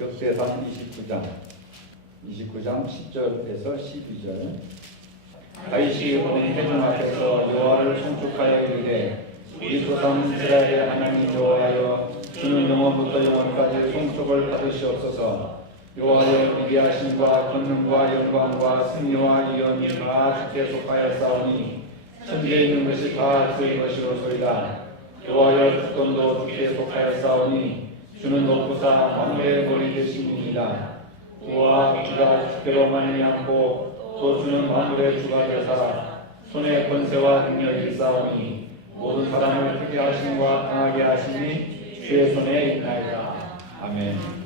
역대상 29장 10절에서 12절. 다윗이 오늘 회중 앞에서 여호와를 송축하여 이르되 우리 조상 이스라엘의 하나님 여호와여, 주는 영원부터 영원까지 송축을 받으시옵소서. 여호와여, 위대하심과 권능과 영광과 승리와 위엄이 다 주께 속하였사오니 천지에 있는 것이 다 주의 것이로소이다. 여호와여, 주권도 주께 속하였사오니 주는 높으사 만물의 머리 되심이니이다. 우와, 주가 주께로 말미암고 또 주는 만물의 주가 되사라. 손에 권세와 능력이 있사오니 모든 사람을 크게 하심과 강하게 하심이 주의 손에 있나이다. 아멘.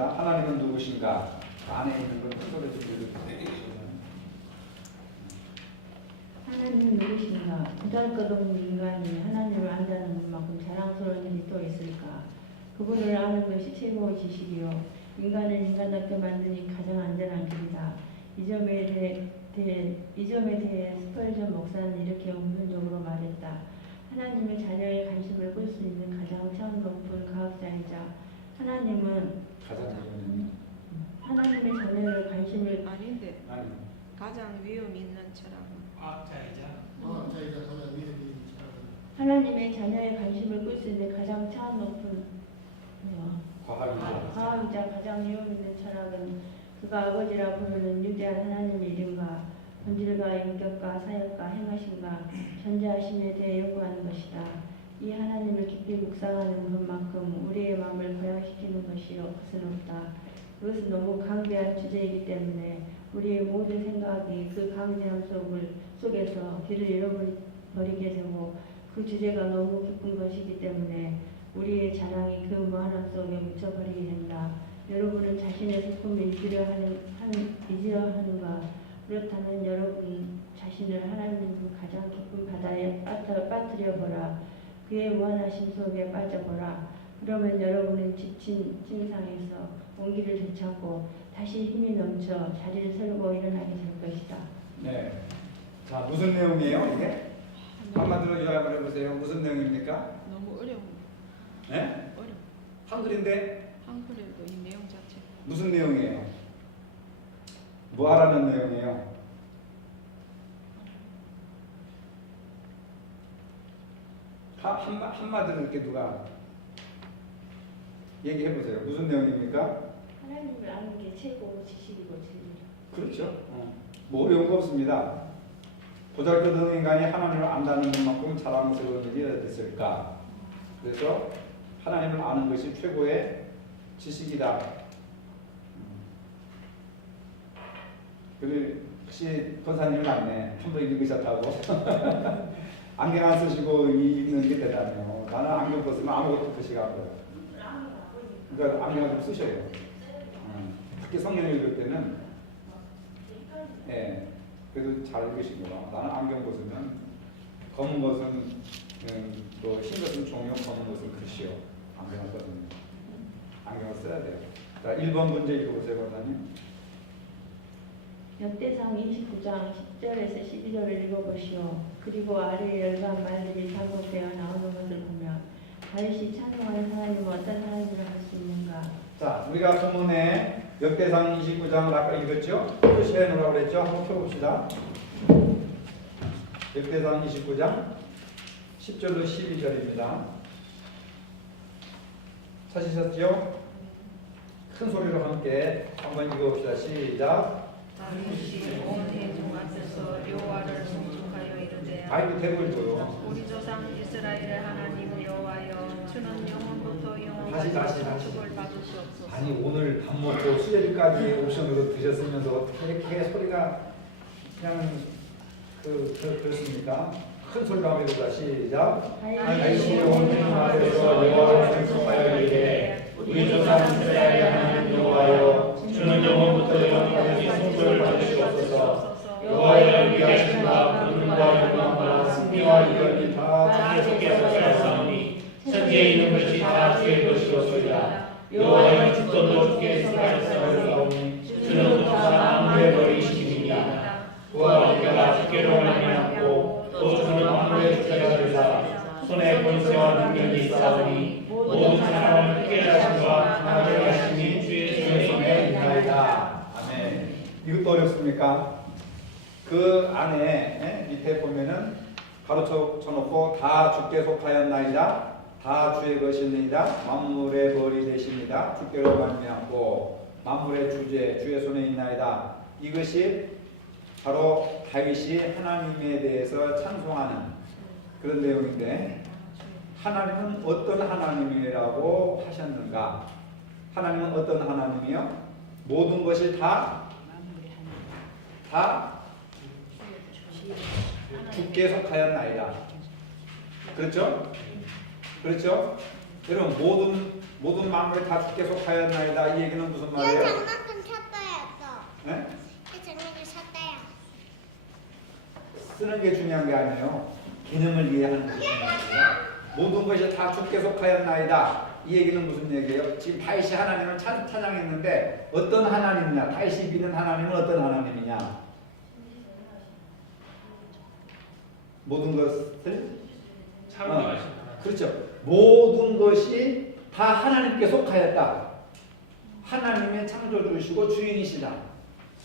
하나님은 누구신가? 안에 있는 걸 소리 좀 들려주세요. 하나님은 누구신가? 보잘것없는 인간이 하나님을 안다는 것만큼 자랑스러운 일이 또 있을까? 그분을 아는 것이 최고의 지식이요, 인간을 인간답게 만드니 가장 안전한 길이다. 이 점에 대해 스펄전 목사는 이렇게 우편적으로 말했다. 하나님의 자녀의 관심을 끌 수 있는 가장 차원 높은 과학자이자 하나님의 자녀의 관심을 가장 위험 있는 철학은 하나님의 자녀의 관심을 끌 수 있는 가장 차원 높은 과학이자 가장 위험 있는 철학은 그가 아버지라 부르는 위대한 하나님의 이름과 본질과 인격과 사역과 행하심과 전제하심에 대해 연구하는 것이다. 이 하나님을 깊이 묵상하는 것만큼 우리의 마음을 고양시키는 것이 없은 없다. 그것은 너무 강대한 주제이기 때문에 우리의 모든 생각이 그 강대함 속에서 길을 잃어버리게 되고, 그 주제가 너무 깊은 것이기 때문에 우리의 자랑이 그 무한함 속에 묻혀버리게 된다. 여러분은 자신의 소품을 잊으려 하는가? 그렇다면 여러분 자신을 하나님 그 가장 깊은 바다에 빠뜨려 보라. 그의 무한하심 속에 빠져보라. 그러면 여러분은 지친 침상에서 온기를 되찾고 다시 힘이 넘쳐 자리를 서고 일어나게 될 것이다. 네. 자, 무슨 내용이에요 이게? 한마디로 요약을 해보세요. 무슨 내용입니까? 너무 어려운. 네? 어려워. 한글인데? 한글에도 이 내용 자체. 무슨 내용이에요? 뭐 하라는 내용이에요? 한마디로 이렇게 누가 얘기해 보세요. 무슨 내용입니까? 하나님을 아는 게 최고 지식이고 진리다. 그렇죠. 뭐 어려운 거 없습니다. 보잘것없는 인간이 하나님을 안다는 것만큼 자랑스러운 일이 어딨을까? 그래서 하나님을 아는 것이 최고의 지식이다. 그리고 혹시 권사님은 안네 한번 읽으셨다고 안경 안 쓰시고 읽는 게 대단해요. 나는 안경 벗으면 아무것도 표시가 안 돼요. 그러니까 안경을 좀 쓰셔요. 특히 성경 읽을 때는 그래도 잘 읽으시고 나는 안경 벗으면 검은 것은 또 흰 것은 종이요 검은 것은 글씨요. 안경을 벗으면 안경을 써야 돼요. 자 1번 문제 읽어보세요, 권사님. 역대상 29장 10절에서 12절을 읽어보시오. 그리고 아래의 열반 말들이 반복되어 나오는 것을 보면 다윗이 찬송하는 하나님은 어떤 하나님이라 할 수 있는가? 자, 우리가 본문에 역대상 29장을 아까 읽었죠? 표시해 놓으라고 그랬죠? 한번 펴봅시다. 역대상 29장 10절로 12절입니다. 찾으셨죠? 큰 소리로 함께 한번 읽어봅시다. 시작. 다윗이 온 회중 앞에서 여호와를 송축하여 이르되 아이고 대고 읽어요. 우리 조상 이스라엘의 하나님 여호와여 주는 영원부터 다시. 영원까지 축복을 받으시옵소서. 아니 오늘 밥 먹고 수제비까지 옵션으로 드셨으면서 어떻게 이렇게 소리가 그냥 그렇습니까? 큰 소리로 한번 해보자. 시작. 다윗이 온 회중 앞에서 여호와를 송축하여 이르되 우리 조상 이스라엘의 하나님 여호와여 주는 영원부터 영원까지 송축을 받으시옵소서. 여호와의 위하심과 권능과 영광과 승리와 이견이 다 주께서 하사오니 천지에 있는 것이 다 주의 것이옵소이다. 여호와의 주권도 주께서 하사오니 주는 부터 만물의 머리이시니이다. 그와 우리가 주께로 말미암고 또 주는 만물의 주체가 되사 손에 권세와 능력이 있사오니 모든 사람을 크게 하심과 강하게 하심이 주의 손에 있나이다. 아멘. 이것도 어렵습니까? 그 안에 밑에 보면은 가로쳐 놓고 다 주께 속하였나이다. 다 주의 것이니이다. 만물의 벌이 되십니다. 주께로 말미암고 만물의 주제 주의 손에 있나이다. 이것이 바로 다윗이 하나님에 대해서 찬송하는 그런 내용인데 하나님은 어떤 하나님이라고 하셨는가? 하나님은 어떤 하나님이요? 모든 것이 다 주께 속하였나이다. 그렇죠? 그렇죠? 여러분 모든 만물이 다 주께 속하였나이다. 이 얘기는 무슨 말이에요? 장난감 샀어요 또. 네? 장난감 샀어요. 쓰는 게 중요한 게 아니에요. 개념을 이해하는 것이 중요한 거예요. 모든 것이 다 주께 속하였나이다. 이 얘기는 무슨 얘기예요? 지금 다윗이 하나님을 찬양했는데 어떤 하나님이냐? 다윗이 믿는 하나님은 어떤 하나님이냐? 모든 것을 그렇죠. 모든 것이 다 하나님께 속하였다. 하나님의 창조주시고 주인이시다.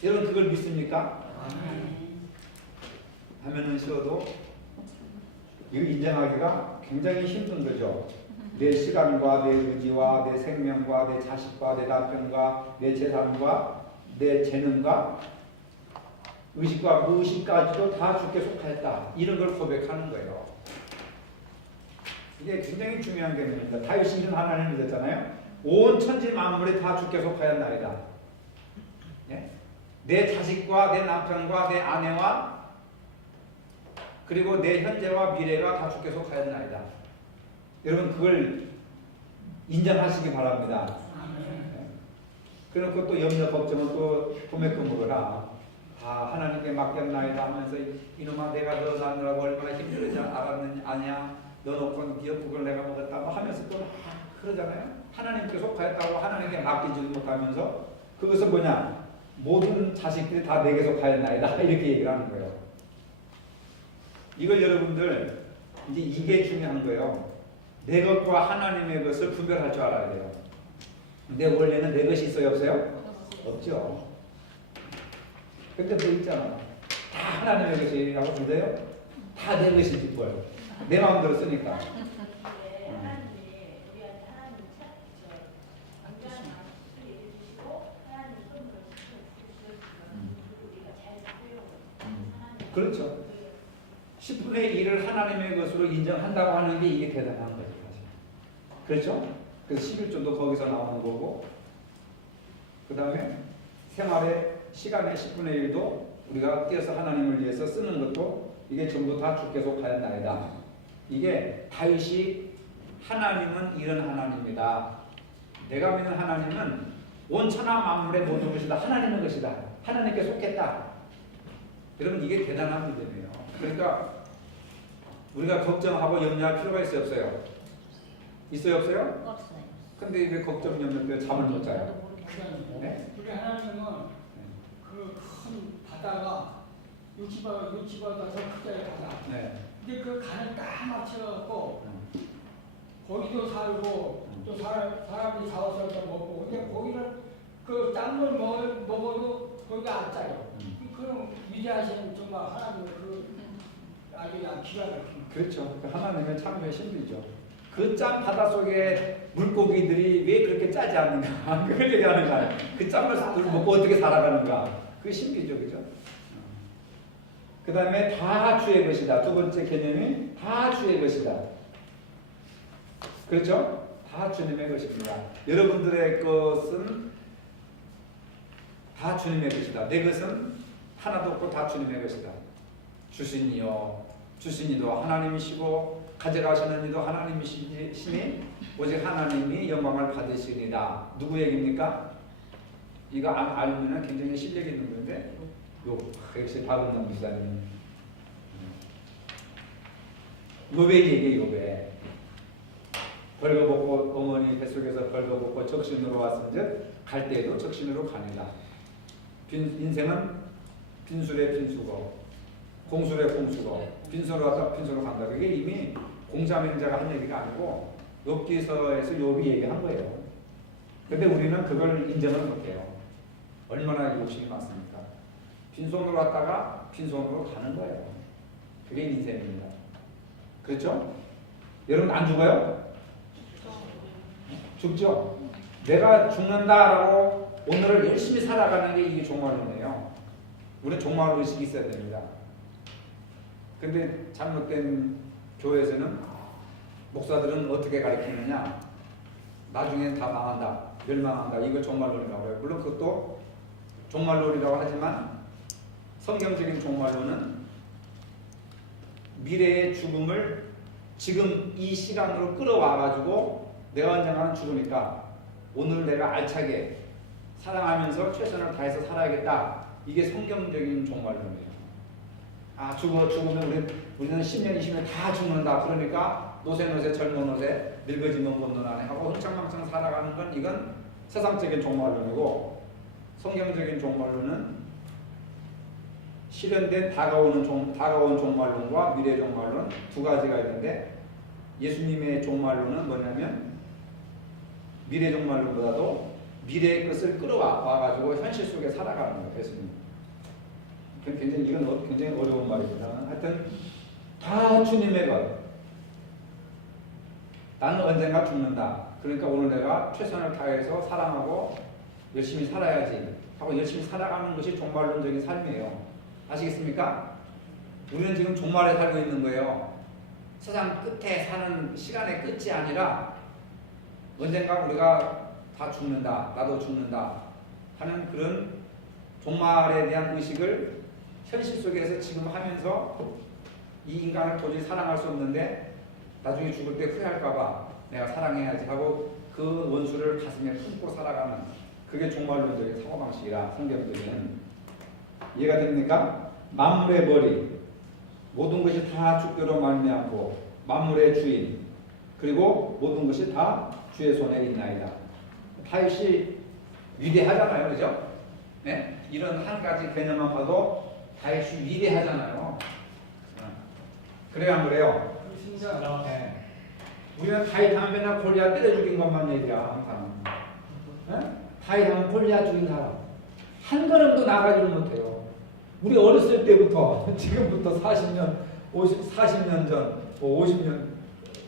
여러분 그걸 믿습니까? 하면은 싫어도 이거 인정하기가 굉장히 힘든 거죠. 내 시간과 내 의지와 내 생명과 내 자식과 내 남편과 내 재산과 내 재능과 의식과 무의식까지도 다 주께 속하였다. 이런 걸 고백하는 거예요. 이게 굉장히 중요한 개념입니다. 다윗이 이런 하나님을 믿었잖아요. 온 천지 만물이 다 주께 속하였나이다. 예? 내 자식과 내 남편과 내 아내와 그리고 내 현재와 미래가 다 주께 속하였나이다. 여러분 그걸 인정하시기 바랍니다. 예? 그래놓고 또 염려 걱정은 또 도매금으로라. 다 하나님께 맡겼나이다 하면서 이놈아 내가 너 낳느라고 얼마나 힘들지 아냐 너 놓고 미역국을 내가 먹었다 뭐 하면서 또 그러잖아요. 하나님께 속하였다고 하나님께 맡기지 못하면서 그것은 뭐냐 모든 자식들이 다 내게 속하였나이다 이렇게 얘기를 하는 거예요. 이걸 여러분들 이제 이게 중요한 거예요. 내 것과 하나님의 것을 분별할 줄 알아야 돼요. 근데 원래는 내 것이 있어요 없어요? 없죠. 근데 뭐 있잖아. 다 하나님의 것이라고 믿어요? 다 내 것이지 뭘. 내 마음대로 쓰니까. 그렇죠. 10분의 1을 하나님의 것으로 인정한다고 하는 게 이게 대단한 거죠. 사실. 그렇죠? 그래서 11조도 거기서 나오는 거고, 그 다음에 생활의 시간의 10분의 1도 우리가 뛰어서 하나님을 위해서 쓰는 것도 이게 전부 다 주께서 하였나이다. 이게 다윗이 하나님은 이런 하나님이다. 내가 믿는 하나님은 온 천하 만물의 모든 것이다. 하나님의 것이다. 하나님께 속했다. 여러분 이게 대단한 믿음이에요. 그러니까 우리가 걱정하고 염려할 필요가 있어요, 없어요? 있어요, 없어요? 없어요. 근데 왜 걱정 염려 때문에 잠을 못 자요? 네? 우리 하나님은 그 큰 바다가 60바다 더 크잖아요, 바다. 네. 근데 그 간을 딱 맞춰갖고 거기도 살고 또 사람들이 잡아서 먹고, 근데 거기를 그 딴 걸 먹어도 거기가 안 짜요. 그럼 위대하신 정말 하나님의 그 아주 그냥 기가 막힙니다. 그렇죠. 그 하나님의 참여의 신비죠. 그 짠 바다 속에 물고기들이 왜 그렇게 짜지 않는가? 그걸 얘기하는 거예요. 그 짠 것을 먹고 어떻게 살아가는가? 그게 신비죠, 그죠? 그 다음에 다 주의 것이다. 두 번째 개념이 다 주의 것이다. 그렇죠? 다 주님의 것입니다. 여러분들의 것은 다 주님의 것이다. 내 것은 하나도 없고 다 주님의 것이다. 주신이요, 주신이도 하나님이시고 가져가시는 이도 하나님이시니 오직 하나님이 영광을 받으시리다. 누구 얘기입니까? 이거 알면 굉장히 실력이 있는 건데 역시 박은남 기사님 요배 얘기예요. 요배 벌거벗고 어머니 뱃속에서 벌거벗고 적신으로 왔은즉 갈 때에도 적신으로 가니라. 인생은 빈술에 빈수고 공술에 공수고 빈수로 왔다 빈수로 간다. 그게 이미 공자맹자가 한 얘기가 아니고 욥기서에서 욥이 얘기한 거예요. 근데 우리는 그걸 인정을 못해요. 얼마나 욕심이 많습니까? 빈손으로 왔다가 빈손으로 가는 거예요. 그게 인생입니다. 그렇죠? 여러분 안 죽어요? 죽죠? 내가 죽는다라고 오늘을 열심히 살아가는 게 이게 종말론이에요. 우리는 종말 의식이 있어야 됩니다. 근데 잘못된 교회에서는 목사들은 어떻게 가르치느냐? 나중엔 다 망한다, 멸망한다. 이걸 종말론이라고 해요. 물론 그것도 종말론이라고 하지만 성경적인 종말론은 미래의 죽음을 지금 이 시간으로 끌어와가지고 내가 언젠가는 죽으니까 오늘 내가 알차게 사랑하면서 최선을 다해서 살아야겠다. 이게 성경적인 종말론이에요. 아 죽으면 우리는 10년 20년 다 죽는다. 그러니까 노세 젊은 노세 늙어지면 못 노나네 하고 흥청망청 살아가는 건 이건 세상적인 종말론이고, 성경적인 종말론은 실현된 다가온 종말론과 미래 종말론 두 가지가 있는데, 예수님의 종말론은 뭐냐면 미래 종말론보다도 미래의 것을 끌어와가지고 현실 속에 살아가는 거예요. 예수님. 이건 굉장히 어려운 말입니다. 하여튼 다 주님의 것. 나는 언젠가 죽는다. 그러니까 오늘 내가 최선을 다해서 사랑하고 열심히 살아야지 하고 열심히 살아가는 것이 종말론적인 삶이에요. 아시겠습니까? 우리는 지금 종말에 살고 있는 거예요. 세상 끝에 사는 시간의 끝이 아니라 언젠가 우리가 다 죽는다, 나도 죽는다 하는 그런 종말에 대한 의식을 현실 속에서 지금 하면서 이 인간을 도저히 사랑할 수 없는데 나중에 죽을 때 후회할까봐 내가 사랑해야지 하고 그 원수를 가슴에 품고 살아가는, 그게 종말론적인 사고방식이라 성경적인. 이해가 됩니까? 만물의 머리, 모든 것이 다 주께로 말미암고 만물의 주인, 그리고 모든 것이 다 주의 손에 있나이다. 다윗이 위대하잖아요, 그죠? 네? 이런 한 가지 개념만 봐도 다윗이 위대하잖아요. 그래요, 안 그래요? 그렇습니다. 네. 우리는 다윗 하면 맨날 골리앗 때려 죽인 것만 얘기야, 항상. 네? 다윗 하면 골리앗 죽인 사람. 한 걸음도 나가지를 못해요. 우리 어렸을 때부터, 지금부터 40년 전, 50년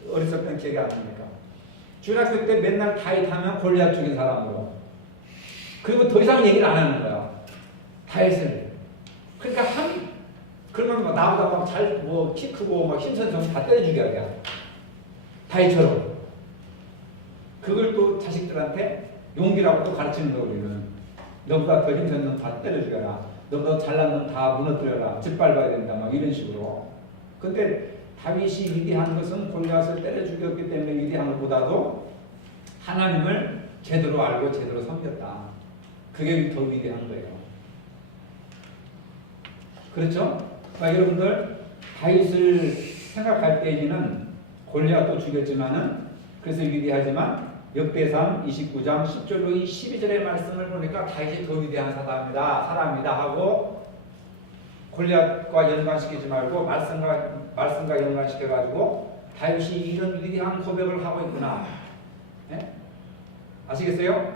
어렸을 때는 기억이 안 납니까? 중학교 때 맨날 다윗 하면 골리앗 죽인 사람으로. 그리고 더 이상 얘기를 안 하는 거야. 다윗을. 그러니까 그러면 뭐 나보다 막 잘 뭐 키 크고 막 힘센 사람 다 때려 죽여야 돼. 다이처럼. 그걸 또 자식들한테 용기라고 또 가르치는 거 우리는. 너보다 더 힘센 놈 다 때려 죽여라. 너보다 잘난 놈 다 무너뜨려라. 짓밟아야 된다. 막 이런 식으로. 근데 다윗이 위대한 것은 골리앗을 때려 죽였기 때문에 위대한 것보다도 하나님을 제대로 알고 제대로 섬겼다. 그게 더 위대한 거예요. 그렇죠? 그러니까 여러분들 다윗을 생각할 때에는 골리앗도 죽였지만은 그래서 위대하지만 역대상 29장 10절로 이 12절의 말씀을 보니까 다윗이 더 위대한 사람이다 하고 골리앗과 연관시키지 말고 말씀과 연관시켜가지고 다윗이 이런 위대한 고백을 하고 있구나. 네? 아시겠어요?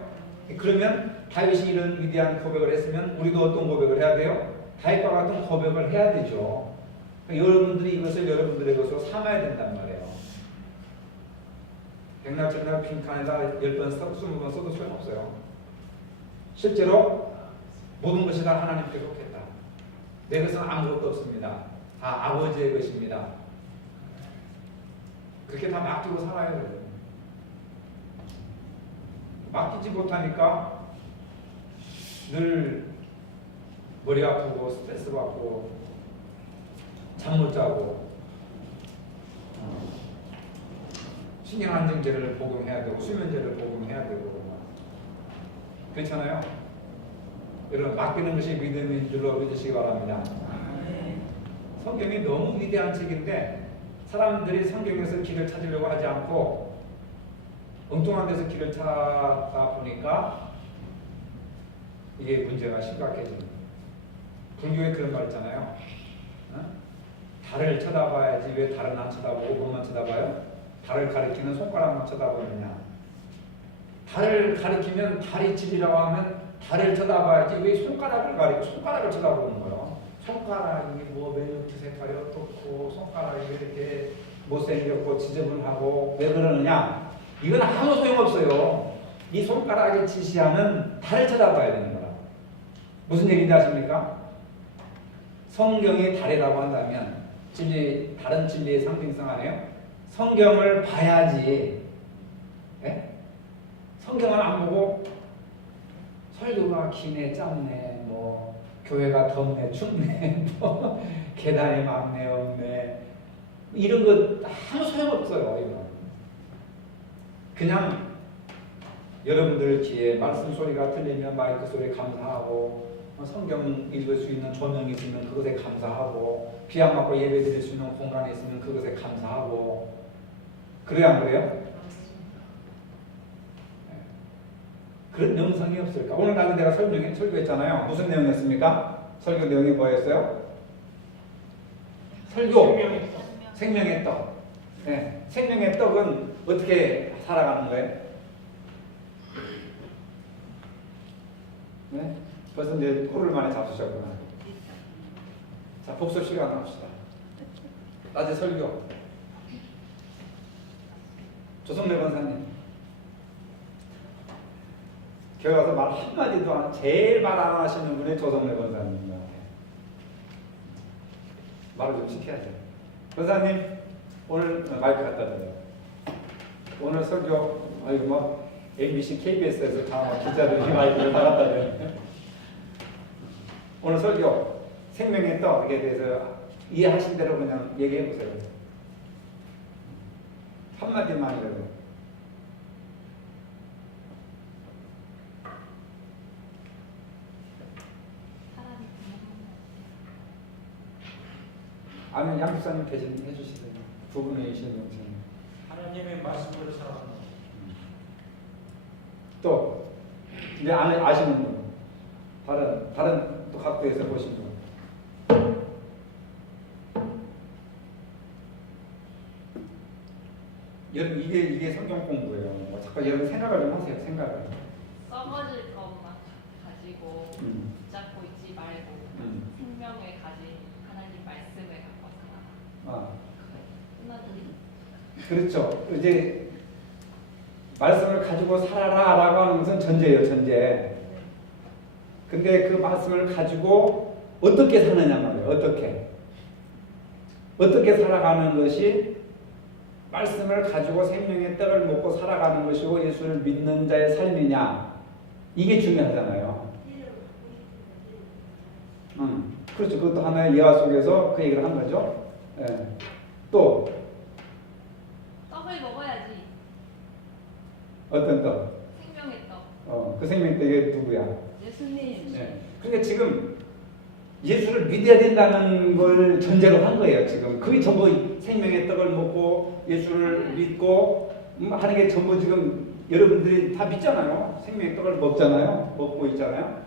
그러면 다윗이 이런 위대한 고백을 했으면 우리도 어떤 고백을 해야 돼요? 다윗과 같은 고백을 해야 되죠. 그러니까 여러분들이 이것을 여러분들의 것으로 삼아야 된단 말이에요. 백날천날 빈칸에다 10번, 20번 써도 소용없어요. 실제로 모든 것이 다 하나님께서 했다. 내 것은 아무것도 없습니다. 다 아버지의 것입니다. 그렇게 다 맡기고 살아야 돼요. 맡기지 못하니까 늘 머리 아프고 스트레스 받고 잠 못 자고 신경안정제를 복용해야 되고 수면제를 복용해야 되고 그렇잖아요. 여러분 맡기는 것이 믿음인 줄로 믿으시기 바랍니다. 성경이 너무 위대한 책인데 사람들이 성경에서 길을 찾으려고 하지 않고 엉뚱한 데서 길을 찾다 보니까 이게 문제가 심각해집니다. 불교에 그런 말 있잖아요. 달을 쳐다봐야지 왜 달은 안 쳐다보고 몸만 쳐다봐요? 달을 가리키는 손가락만 쳐다보느냐. 달을 가리키면 달이 진리라고 하면 달을 쳐다봐야지 왜 손가락을 가리고 손가락을 쳐다보는 거예요. 손가락이 뭐 매력지 색깔이 어떻고 손가락이 왜 이렇게 못생겼고 지저분하고 왜 그러느냐. 이건 아무 소용없어요. 이 손가락이 지시하는 달을 쳐다봐야 되는 거라. 무슨 얘기인지 아십니까? 성경이 달이라고 한다면 진리, 다른 진리의 상징성 아니에요? 성경을 봐야지. 네? 성경을 안 보고 설교가 기네, 짧네, 뭐 교회가 덥네, 춥네, 뭐 계단이 많네, 없네 이런 거 아무 소용없어요. 이건 그냥 여러분들 귀에 말씀 소리가 들리면 마이크 소리 감사하고 성경 읽을 수 있는 조명이 있으면 그것에 감사하고 비 안 맞고 예배 드릴 수 있는 공간이 있으면 그것에 감사하고 그래요 안 그래요? 그런 영성이 없을까? 오늘 나도 내가 설교했잖아요. 무슨 내용이었습니까? 설교 내용이 뭐였어요? 설교 생명의 떡. 네. 생명의 떡은 어떻게 살아가는 거예요? 네? 벌써 이제 코를 많이 잡수셨구나. 자, 복습 시간 합시다. 낮에 설교. 조성래 권사님. 교회 와서 말 한마디도 안, 제일 말 안 하시는 분이 조성래 권사님입니다. 말을 좀 시켜야죠. 권사님, 오늘 마이크 갖다 드려요. 오늘 설교, 아이고 뭐, MBC, KBS에서 다 기자들이 마이크를 다 갖다 드려요. 오늘 설교, 생명의 떡에 대해서 이해하신 대로 그냥 얘기해 보세요. 한마디만이라도. 아니면 양 목사님 대신 해주시세요. 두 분이신 목사님. 하나님의 말씀으로 살아간다. 또 이제 아시는 분, 다른 또 각도에서 보신 분. 여러분 이게 성경 공부예요. 뭐 자꾸 여러분 생각을 좀 하세요. 생각을. 썩어질 것만 가지고 붙잡고 있지 말고 생명을 가진 하나님 말씀을 갖고 살아라. 그렇죠. 이제 말씀을 가지고 살아라라고 하는 것은 전제예요. 전제. 근데 그 말씀을 가지고 어떻게 사느냐 말이에요. 어떻게. 어떻게 살아가는 것이 말씀을 가지고 생명의 떡을 먹고 살아가는 것이고 예수를 믿는 자의 삶이냐, 이게 중요하잖아요. 그렇죠. 그것도 하나의 예화 속에서 그 얘기를 한 거죠. 예. 또 떡을 먹어야지. 어떤 떡? 생명의 떡. 그 생명의 떡이 누구야? 예수님. 네. 그러니까 지금 예수를 믿어야 된다는 걸 전제로 한 거예요. 지금 그게 전부 생명의 떡을 먹고 예수를 믿고 하는 게 전부 지금 여러분들이 다 믿잖아요. 생명의 떡을 먹잖아요. 먹고 있잖아요.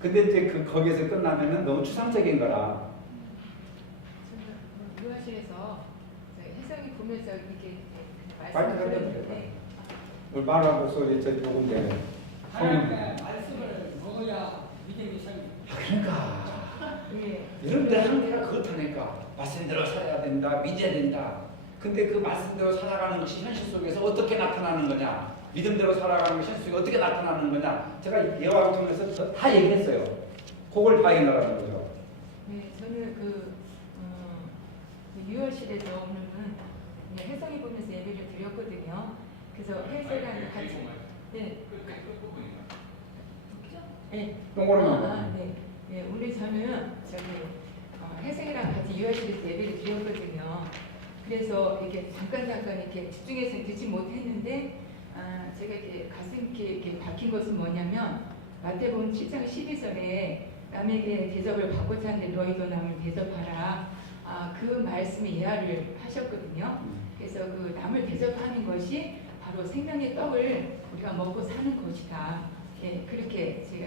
근데 이제 거기에서 끝나면은 너무 추상적인 거라. 저는 교회실에서 혜성이 보면서 이렇게 말씀을 말씀을 해야 드렸는데 말하고 소리 저 조금 전에. 하나님의 말씀을 먹어야 믿음이 생겨. 그러니까 여러분들 한계가 그렇다니까. 말씀대로 살아야 된다, 믿어야 된다. 근데 그 말씀대로 살아가는 것이 현실 속에서 어떻게 나타나는 거냐, 믿음대로 살아가는 것이 현실 속에 어떻게 나타나는 거냐, 제가 예화를 통해서 다 얘기했어요. 그걸 다 얘기하라는 거죠. 네, 저는 유월실에서 오늘은 혜성이 보면서 예배를 드렸거든요. 그래서 혜성이랑 같이 네. 네. 동그라미. 네. 네. 오늘 저는 혜성이랑 같이 유월실에서 예배를 드렸거든요. 그래서 이렇게 잠깐 이렇게 집중해서 듣지 못했는데 제가 이렇게 가슴 이렇게 박힌 것은 뭐냐면 마태복음 7장 12절에 남에게 대접을 받고자 하는데 너희도 남을 대접하라. 그 말씀의 예화를 하셨거든요. 그래서 그 남을 대접하는 것이 바로 생명의 떡을 우리가 먹고 사는 것이다. 예, 그렇게 제가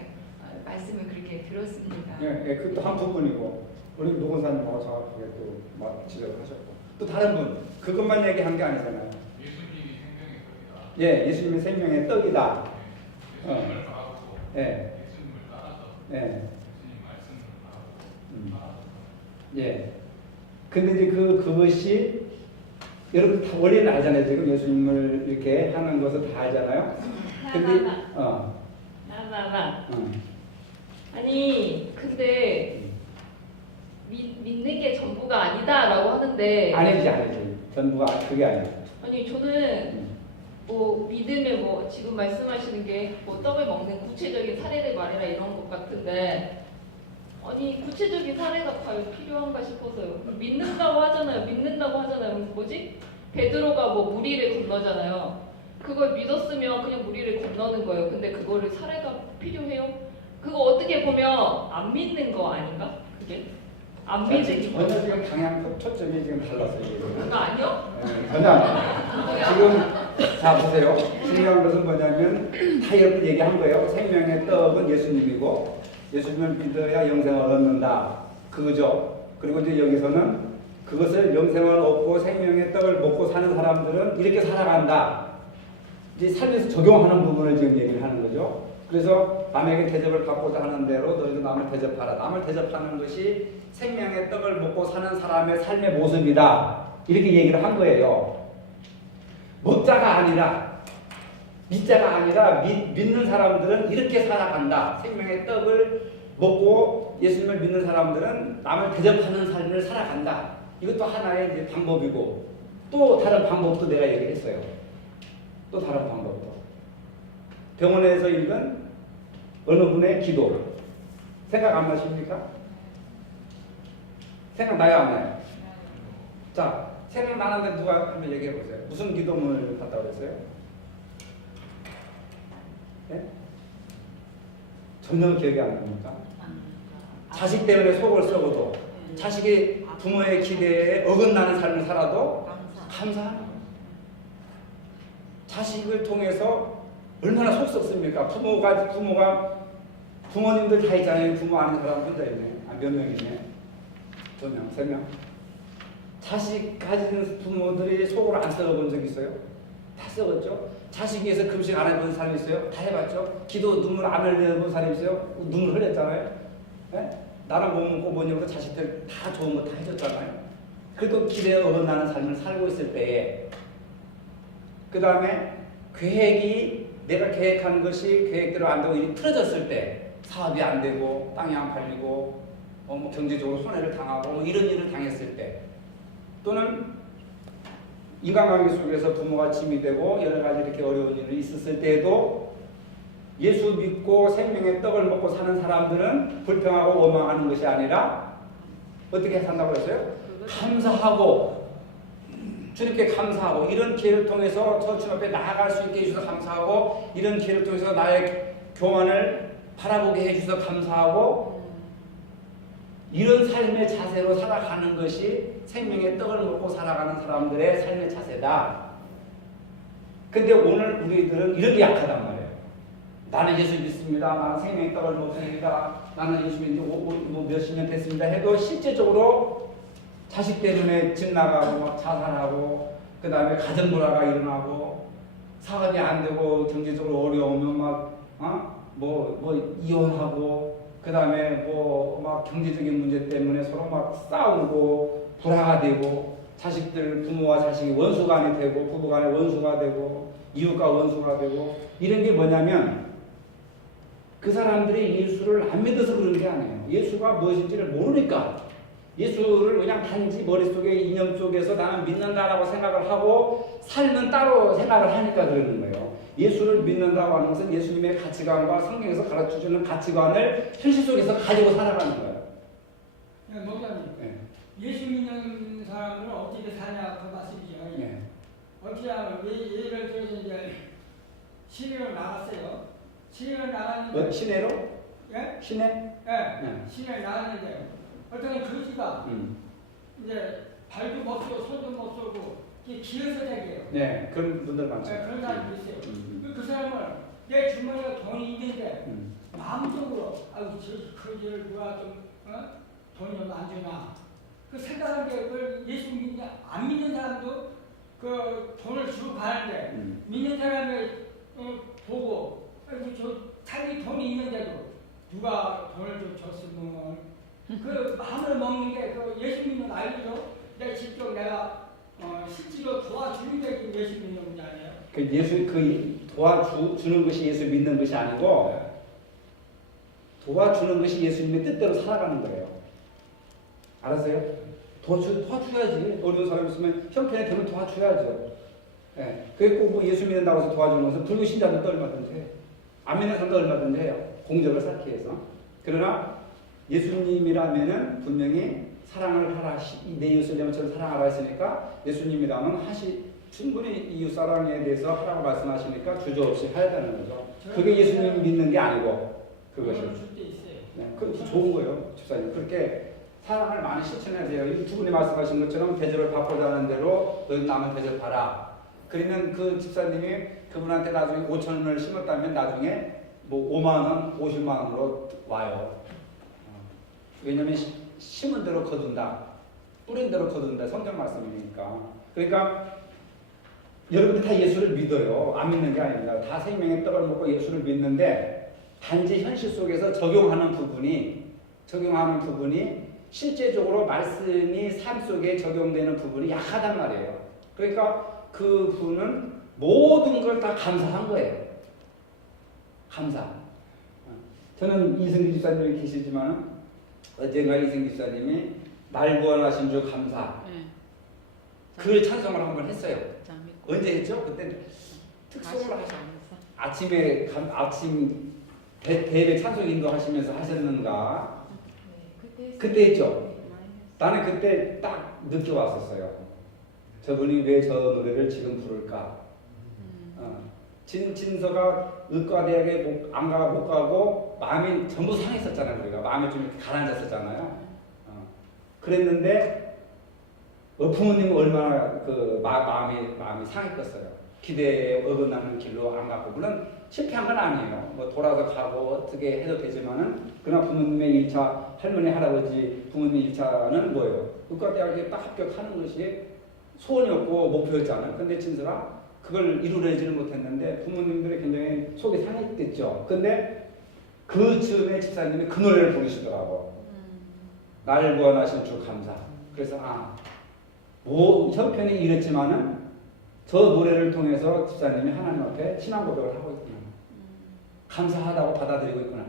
말씀을 그렇게 들었습니다. 예, 그것도 한 부분이고 우리 노건사님하고 정확하게 또 지적하셨고 또 다른 분 그것만 얘기한 게 아니잖아요. 예수님이 생명의 떡이다. 예, 예수님이 생명의 떡이다. 예수님을 따르고 예, 예수님을 따라서 예, 예수님 말씀을 따라서 예. 근데 이제 그것이 여러분 다 원리는 알잖아요. 지금 예수님을 이렇게 하는 것을 다 알잖아요. 근데 나. 아니 근데 믿는 게 전부가 아니다라고 하는데 아니지. 전부가 그게 아니야. 아니 저는 뭐 믿음에 뭐 지금 말씀하시는 게 뭐 떡을 먹는 구체적인 사례를 말해라 이런 것 같은데 아니 구체적인 사례가 과연 필요한가 싶어서요. 믿는다고 하잖아요. 뭐지? 베드로가 뭐 무리를 건너잖아요. 그걸 믿었으면 그냥 무리를 건너는 거예요. 근데 그거를 사례가 필요해요? 그거 어떻게 보면 안 믿는 거 아닌가? 그게? 안 믿는 거. 전혀 지금 방향 초점이 지금 달랐어요. 그거 아니요? 전혀 아니에요. 지금 자 보세요. 중요한 것은 뭐냐면 다 이렇게 얘기한 거예요. 생명의 떡은 예수님이고 예수님을 믿어야 영생을 얻는다. 그거죠. 그리고 이제 여기서는 그것을 영생을 얻고 생명의 떡을 먹고 사는 사람들은 이렇게 살아간다. 이제 삶에서 적용하는 부분을 지금 얘기를 하는 거죠. 그래서 남에게 대접을 받고자 하는 대로 너희도 남을 대접하라. 남을 대접하는 것이 생명의 떡을 먹고 사는 사람의 삶의 모습이다. 이렇게 얘기를 한 거예요. 먹자가 아니라 믿자가 아니라 믿는 사람들은 이렇게 살아간다. 생명의 떡을 먹고 예수님을 믿는 사람들은 남을 대접하는 삶을 살아간다. 이것도 하나의 이제 방법이고 또 다른 방법도 내가 얘기했어요. 또 다른 방법도. 병원에서 읽은 어느 분의 기도 생각 안 나십니까? 생각나요 안 나요? 자, 생각나는데 누가 한번 얘기해 보세요. 무슨 기도문을 갖다 그랬어요? 네? 전혀 기억이 안 납니까? 자식 때문에 속을 썩어도 자식이 부모의 기대에 어긋나는 삶을 살아도 감사하는 거예요. 자식을 통해서 얼마나 속 썩습니까? 부모님들 다 있잖아요. 부모 아닌 사람 혼자 있네. 몇 명 있네. 2명, 3명. 자식 가진 부모들이 속을 안 썩어본 적 있어요? 다 썩었죠. 자식 위해서 금식 안 해본 사람 있어요? 다 해봤죠. 기도 눈물 안 흘려본 사람 있어요? 눈물 흘렸잖아요. 네? 나랑 몸은 꼬보니보다 자식들 다 좋은 거 다 해줬잖아요. 그래도 기대에 어긋나는 삶을 살고 있을 때에 그 다음에 계획이 내가 계획한 것이 계획대로 안 되고 일이 틀어졌을 때 사업이 안 되고 땅이 안 팔리고 뭐 경제적으로 손해를 당하고 뭐 이런 일을 당했을 때 또는 인간관계 속에서 부모가 짐이 되고 여러 가지 이렇게 어려운 일이 있었을 때에도 예수 믿고 생명의 떡을 먹고 사는 사람들은 불평하고 원망하는 것이 아니라 어떻게 산다고 했어요? 감사하고 주님께 감사하고 이런 기회를 통해서 저 주님 앞에 나아갈 수 있게 해주셔서 감사하고 이런 기회를 통해서 나의 교만을 바라보게 해주셔서 감사하고 이런 삶의 자세로 살아가는 것이 생명의 떡을 먹고 살아가는 사람들의 삶의 자세다. 근데 오늘 우리들은 이런 게 약하단 말이에요. 나는 예수 믿습니다. 나는 생명의 떡을 먹습니다. 나는 예수 믿는 지 몇십 년 됐습니다. 해도 실제적으로 자식 때문에 집 나가고 막 자살하고 그 다음에 가정불화가 일어나고 사업이 안 되고 경제적으로 어려우면 뭐 이혼하고 그 다음에 뭐 막 경제적인 문제 때문에 서로 막 싸우고 불화가 되고 자식들 부모와 자식이 원수간이 되고 부부간에 원수가 되고 이웃과 원수가 되고 이런 게 뭐냐면 그 사람들이 예수를 안 믿어서 그런 게 아니에요. 예수가 무엇인지를 모르니까 예수를 그냥 단지 머릿속에 이념 속에서 나는 믿는다라고 생각을 하고 삶은 따로 생각을 하니까 그러는 거예요. 예수를 믿는다고 하는 것은 예수님의 가치관과 성경에서 가르쳐주는 가치관을 현실 속에서 가지고 살아가는 거예요. 네, 목사님. 네. 예수 믿는 사람은 어떻게 사냐 그 말씀이죠. 네. 어떻게 하면 예를 들어서 이제 시내로 나갔어요. 시내로 나갔는데 시내로? 예? 시내? 네. 시내로 나갔는데 어떤 거지가 이제 발도 못 쓰고 손도 못 쓰고 길에서 자게요. 네, 그런 분들 많죠. 네, 그런 사람이 있어요. 그 사람은 내 주머니에 돈이 있는데 마음적으로 아유 저 거지를 누가 좀 돈이 좀 안 주나 그 생각하는 게 그걸 예수 믿냐 안 믿는 사람도 그 돈을 주고 가는데 믿는 사람을 보고 아이고 저 자기 돈이 있는데도 누가 돈을 좀 줬으면 그 마음을 먹는 게 그 예수 믿는 아이죠. 내 직접 내가 실제로 도와주는 게 예수 믿는 문제 아니에요? 그 예수 도와주는 것이 예수 믿는 것이 아니고 도와주는 것이 예수님의 뜻대로 살아가는 거예요. 알았어요? 도와줘야지. 어려운 사람 있으면 형편에 되면 도와줘야죠. 예. 그게 꼭 뭐 예수 믿는다고 해서 도와주는 것은 불교 신자들도 얼마든지 해요. 안 믿는 사람도 얼마든지 해요. 공적을 쌓기 위해서. 그러나 예수님이라면은 분명히 사랑을 하라. 내 이웃을 내 몸처럼 사랑하라 했으니까 예수님이라면 충분히 이웃 사랑에 대해서 하라고 말씀하시니까 주저없이 해야 되는 거죠. 그게 예수님 믿는 게 아니고 그것이. 네, 그 좋은 거예요, 집사님. 그렇게 사랑을 많이 실천해야 돼요. 이 두 분이 말씀하신 것처럼 대접을 받고자 하는 대로 너희 남은 대접하라. 그러면 그 집사님이 그분한테 나중에 5,000원을 심었다면 나중에 뭐 5만 원, 50만 원으로 와요. 왜냐면 심은 대로 거둔다. 뿌린 대로 거둔다. 성경 말씀이니까. 그러니까 여러분들 다 예수를 믿어요. 안 믿는 게 아닙니다. 다 생명의 떡을 먹고 예수를 믿는데 단지 현실 속에서 적용하는 부분이 실제적으로 말씀이 삶 속에 적용되는 부분이 약하단 말이에요. 그러니까 그 분은 모든 걸 다 감사한 거예요. 감사. 저는 이승기 집사님이 계시지만 언젠가 이승기 집사님이 날 구원하신 주 감사. 그 찬송을 한번 했어요. 언제 했죠? 그때 특송을 아침 대회 찬송 인도하시면서 하셨는가? 그때 했죠. 나는 그때 딱 느껴왔었어요. 저분이 왜 저 노래를 지금 부를까? 진서가 의과대학에 안 가고 마음이 전부 상했었잖아요. 우리가 마음이 좀 이렇게 가라앉았었잖아요. 그랬는데 부모님은 얼마나 그 마음이 상했겠어요. 기대에 어긋나는 길로 안 가고 물론 실패한 건 아니에요. 뭐 돌아서 가고 어떻게 해도 되지만은 그러나 부모님의 1차 할머니 할아버지 부모님 1차는 뭐예요? 의과대학에 딱 합격하는 것이 소원이었고 목표였잖아요. 근데 진서가 그걸 이루어내지를 못했는데 부모님들이 굉장히 속이 상했겠죠. 근데 그 즈음에 집사님이 그 노래를 부르시더라고. 나를 구원하신 주 감사. 그래서 뭐 형편이 이랬지만은 저 노래를 통해서 집사님이 하나님 앞에 신앙 고백을 하고 있구나. 감사하다고 받아들이고 있구나.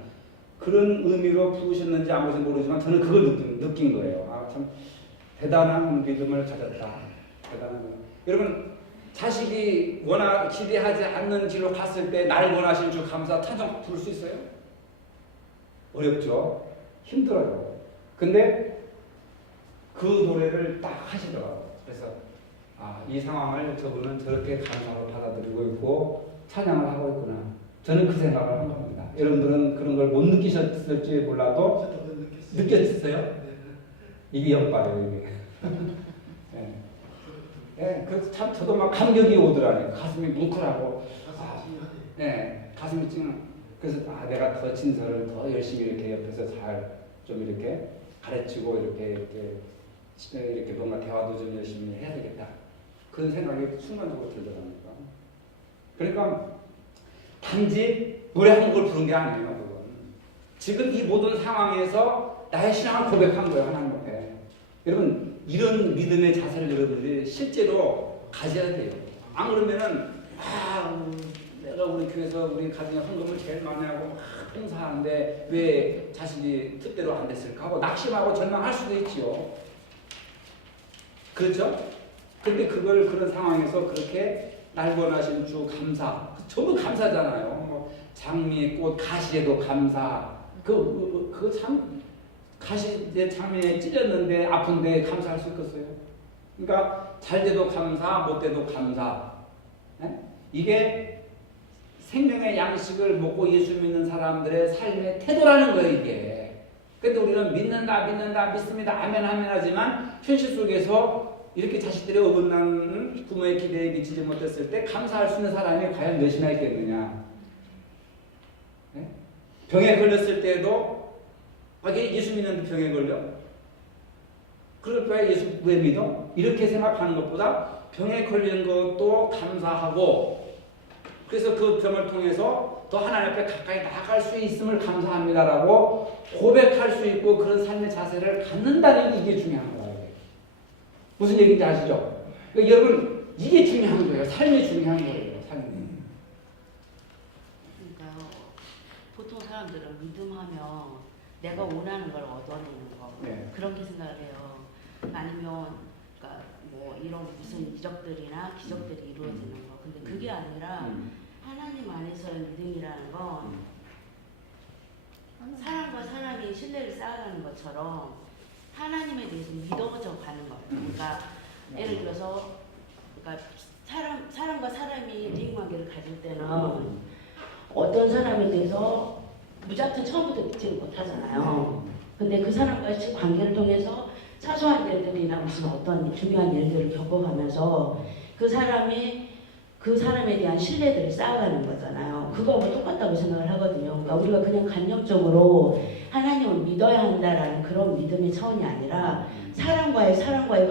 그런 의미로 부르셨는지 아무것도 모르지만 저는 그걸 느낀 거예요. 참 대단한 믿음을 가졌다. 대단한 믿음. 여러분 자식이 워낙 기대하지 않는 길로 갔을 때 날 원하신 주 감사 찬송 부를 수 있어요? 어렵죠. 힘들어요. 근데 그 노래를 딱 하시더라고요. 그래서 이 상황을 저분은 저렇게 감사로 받아들이고 있고 찬양을 하고 있구나. 저는 그 생각을 한 겁니다. 여러분들은 그런 걸 못 느끼셨을지 몰라도 느꼈어요? 이게 역발이에요, 이게. 네. 네, 그래서 참 저도 막 감격이 오더라고요. 가슴이 뭉클하고. 가슴이 찡. 그래서 내가 더 진서를 더 열심히 이렇게 옆에서 잘 좀 이렇게 가르치고 이렇게 뭔가 대화도 좀 열심히 해야 되겠다. 그런 생각이 순간적으로 들더라고요. 그러니까 단지 노래 한 곡을 부른 게 아니에요. 그건. 지금 이 모든 상황에서 나의 신앙을 고백한 거예요. 하나님 앞에. 여러분 이런 믿음의 자세를 여러분들이 실제로 가져야 돼요. 안 그러면은 내가 우리 교회에서 우리 가정에 헌금을 제일 많이 하고 막 봉사하는데 왜 자식이 뜻대로 안 됐을까 하고 낙심하고 절망할 수도 있지요. 그렇죠? 근데 그런 상황에서 그렇게 날 원하신 주 감사, 전부 감사잖아요. 뭐 장미, 꽃, 가시에도 감사. 그 참 가시에 장미에 찔렸는데 아픈데 감사할 수 있겠어요? 그러니까 잘 돼도 감사, 못 돼도 감사. 네? 이게 생명의 양식을 먹고 예수 믿는 사람들의 삶의 태도라는 거예요, 이게. 근데 우리는 믿는다, 믿습니다, 아멘, 아멘 하지만 현실 속에서 이렇게 자식들의 어긋난 부모의 기대에 미치지 못했을 때 감사할 수 있는 사람이 과연 몇이나 있겠느냐. 네? 병에 걸렸을 때도 예수 믿는데 병에 걸려? 그럴 거야 예수 왜 믿어? 이렇게 생각하는 것보다 병에 걸린 것도 감사하고 그래서 그 병을 통해서 더 하나님 앞에 가까이 나아갈 수 있음을 감사합니다라고 고백할 수 있고 그런 삶의 자세를 갖는다는 게 이게 중요한 거예요. 무슨 얘기인지 아시죠? 그러니까 여러분 이게 중요한 거예요. 삶이 중요한 거예요. 삶이. 그러니까요. 보통 사람들은 믿음하면 내가 원하는 걸 얻어내는 거 그렇게 생각을 해요. 아니면 그러니까 뭐 이런 무슨 이적들이나 기적들이 이루어지는 거. 근데 그게 아니라 하나님 안에서의 믿음이라는 건 사람과 사람이 신뢰를 쌓아가는 것처럼 하나님에 대해서 믿어져 가는 거예요. 그러니까 예를 들어서 그러니까 사람과 사람이 대인 관계를 가질 때는 어떤 사람에 대해서 무작정 처음부터 믿지를 못하잖아요. 근데 그 사람과의 관계를 통해서 사소한 일들이나 무슨 어떤 중요한 일들을 겪어가면서 그 사람에 대한 신뢰들을 쌓아가는 거잖아요. 그거하고 똑같다고 생각을 하거든요. 그러니까 우리가 그냥 간접적으로 하나님을 믿어야 한다라는 그런 믿음의 차원이 아니라 사람과의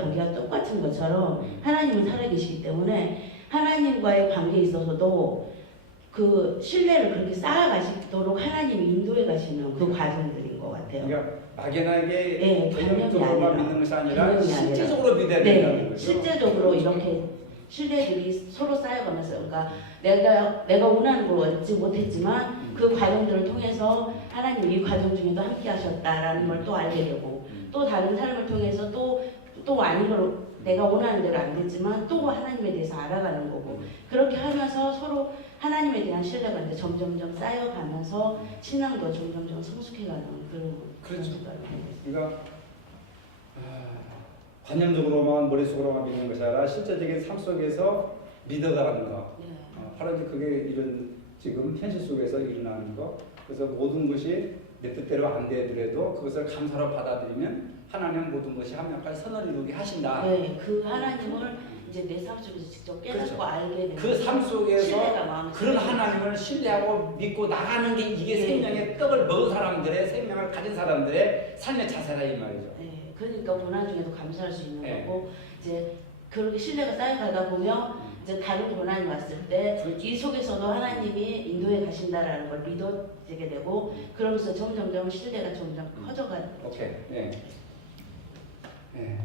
관계가 똑같은 것처럼 하나님은 살아계시기 때문에 하나님과의 관계에 있어서도 그 신뢰를 그렇게 쌓아가시도록 하나님이 인도해 가시는 그 과정들인 것 같아요. 그러니까 막연하게 개념적으로만 믿는 것이 아니라 실제적으로 아니라. 믿어야 된다는 거죠. 실제적으로 이렇게 신뢰들이 서로 쌓여가면서 그러니까 내가 원하는 걸 얻지 못했지만 그 과정들을 통해서 하나님 이 과정 중에도 함께 하셨다라는 걸 또 알게 되고 또 다른 삶을 통해서 또 아닌 걸 내가 원하는 대로 안 됐지만 또 하나님에 대해서 알아가는 거고 그렇게 하면서 서로 하나님에 대한 신뢰가 이제 점점점 쌓여가면서 신앙도 점점점 성숙해가는 그런 생각을 그러니까 관념적으로만 머릿속으로만 믿는 것이 아니라 실제적인 삶 속에서 믿어가는 거. 바로 이제 그게 이런 지금 현실 속에서 일어나는 거. 그래서 모든 것이 내 뜻대로 안 되더라도 그것을 감사로 받아들이면 하나님 모든 것이 합력할 선을 이루게 하신다. 네, 그 하나님을 이제 내 삶 속에서 직접 깨닫고 그렇죠. 알게 되는 그 삶 속에서 그런 하나님을 신뢰하고 믿고 나가는 게 이게 생명의 떡을 먹은 사람들의 생명을 가진 사람들의 삶의 자세라 이 말이죠. 네, 그러니까 고난 중에도 감사할 수 있는 거고 이제 그렇게 신뢰가 쌓여가다 보면 이제 다른 고난이 왔을 때 이 속에서도 하나님이 인도해 가신다라는 걸 믿어지게 되고 그러면서 점점점 신뢰가 점점 커져가는 거죠. 오케이. 네. 네.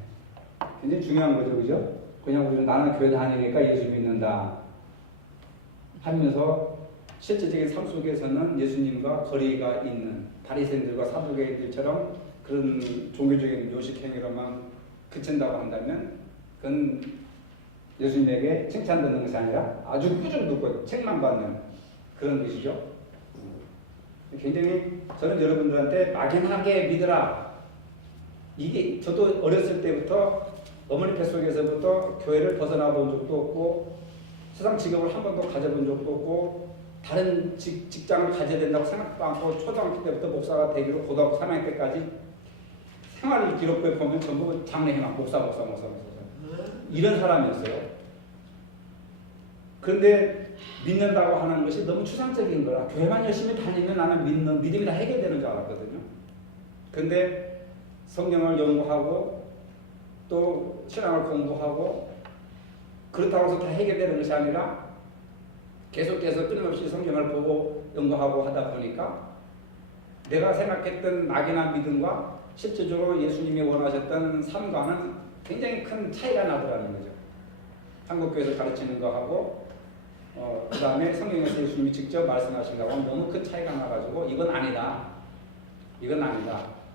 굉장히 중요한 거죠, 그죠? 그냥 우리는 나는 교회 다니니까 예수 믿는다 하면서 실제적인 삶 속에서는 예수님과 거리가 있는 바리새인들과 사두개인들처럼 그런 종교적인 요식 행위로만 그친다고 한다면 그건 예수님에게 칭찬 듣는 것이 아니라 아주 꾸준히 듣고 책만 받는 그런 것이죠. 굉장히 저는 여러분들한테 막연하게 믿으라. 이게 저도 어렸을 때부터 어머니 뱃속에서부터 교회를 벗어나 본 적도 없고 세상 직업을 한 번도 가져본 적도 없고 다른 직장을 가져야 된다고 생각도 않고 초등학교 때부터 목사가 되기로 고등학교 3학년 때까지 생활 기록부에 보면 전부 장래희망 목사 이런 사람이었어요. 그런데 믿는다고 하는 것이 너무 추상적인 거라 교회만 열심히 다니면 나는 믿음이 다 해결되는 줄 알았거든요. 그런데 성경을 연구하고 또 신앙을 공부하고 그렇다고 해서 다 해결되는 것이 아니라 계속해서 끊임없이 성경을 보고 연구하고 하다 보니까 내가 생각했던 막연한 믿음과 실제적으로 예수님이 원하셨던 삶과는 굉장히 큰 차이가 나더라는 거죠. 한국교회에서 가르치는 거하고 그 다음에 성경에서 예수님이 직접 말씀하신 거하고 너무 큰 차이가 나가지고 이건 아니다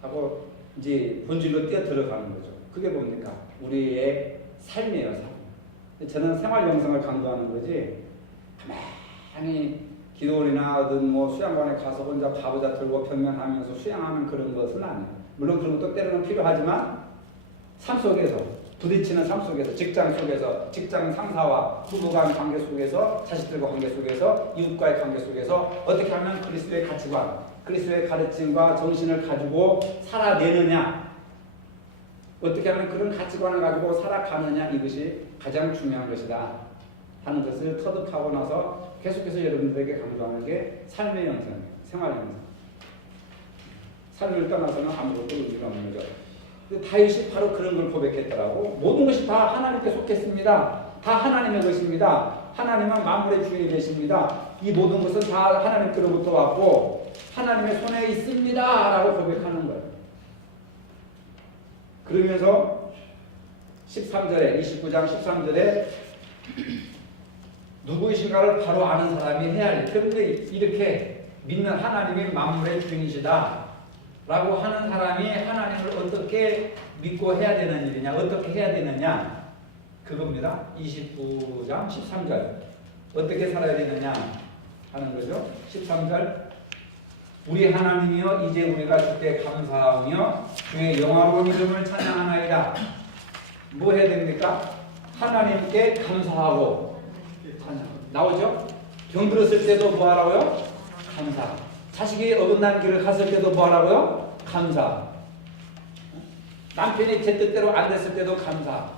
하고 이제 본질로 뛰어 들어가는 거죠. 그게 뭡니까? 우리의 삶이에요. 삶. 저는 생활 영성을 강조하는 거지 가만히 기도원이나 뭐 수양관에 가서 혼자 바보자 들고 평면하면서 수양하는 그런 것은 아니에요. 물론 그런 것도 때로는 필요하지만 삶 속에서 부딪히는 삶 속에서 직장 속에서 직장 상사와 부부간 관계 속에서 자식들과 관계 속에서 이웃과의 관계 속에서 어떻게 하면 그리스도의 가치관 그리스도의 가르침과 정신을 가지고 살아내느냐 어떻게 하면 그런 가치관을 가지고 살아가느냐 이것이 가장 중요한 것이다 하는 것을 터득하고 나서 계속해서 여러분들에게 강조하는 게 삶의 영성, 생활 영성. 삶을 떠나서는 아무것도 의미가 없는 거죠. 근데 다윗이 바로 그런 걸 고백했더라고. 모든 것이 다 하나님께 속했습니다. 다 하나님의 것입니다. 하나님은 만물의 주인이 되십니다. 이 모든 것은 다 하나님께로부터 왔고 하나님의 손에 있습니다. 라고 고백하는 거예요. 그러면서 13절에 29장 13절에 누구이신가를 바로 아는 사람이 해야 할 일. 그런데 이렇게 믿는 하나님이 만물의 주인이시다 라고 하는 사람이 하나님을 어떻게 믿고 해야 되는 일이냐 어떻게 해야 되느냐 그겁니다. 29장 13절 어떻게 살아야 되느냐 하는 거죠. 13절 우리 하나님이여 이제 우리가 주께 감사하며 주의 영화로운 이름을 찬양하나이다. 뭐 해야 됩니까? 하나님께 감사하고 찬양. 나오죠? 병들었을 때도 뭐 하라고요? 감사. 자식이 어긋난 길을 갔을 때도 뭐 하라고요? 감사. 남편이 제 뜻대로 안 됐을 때도 감사.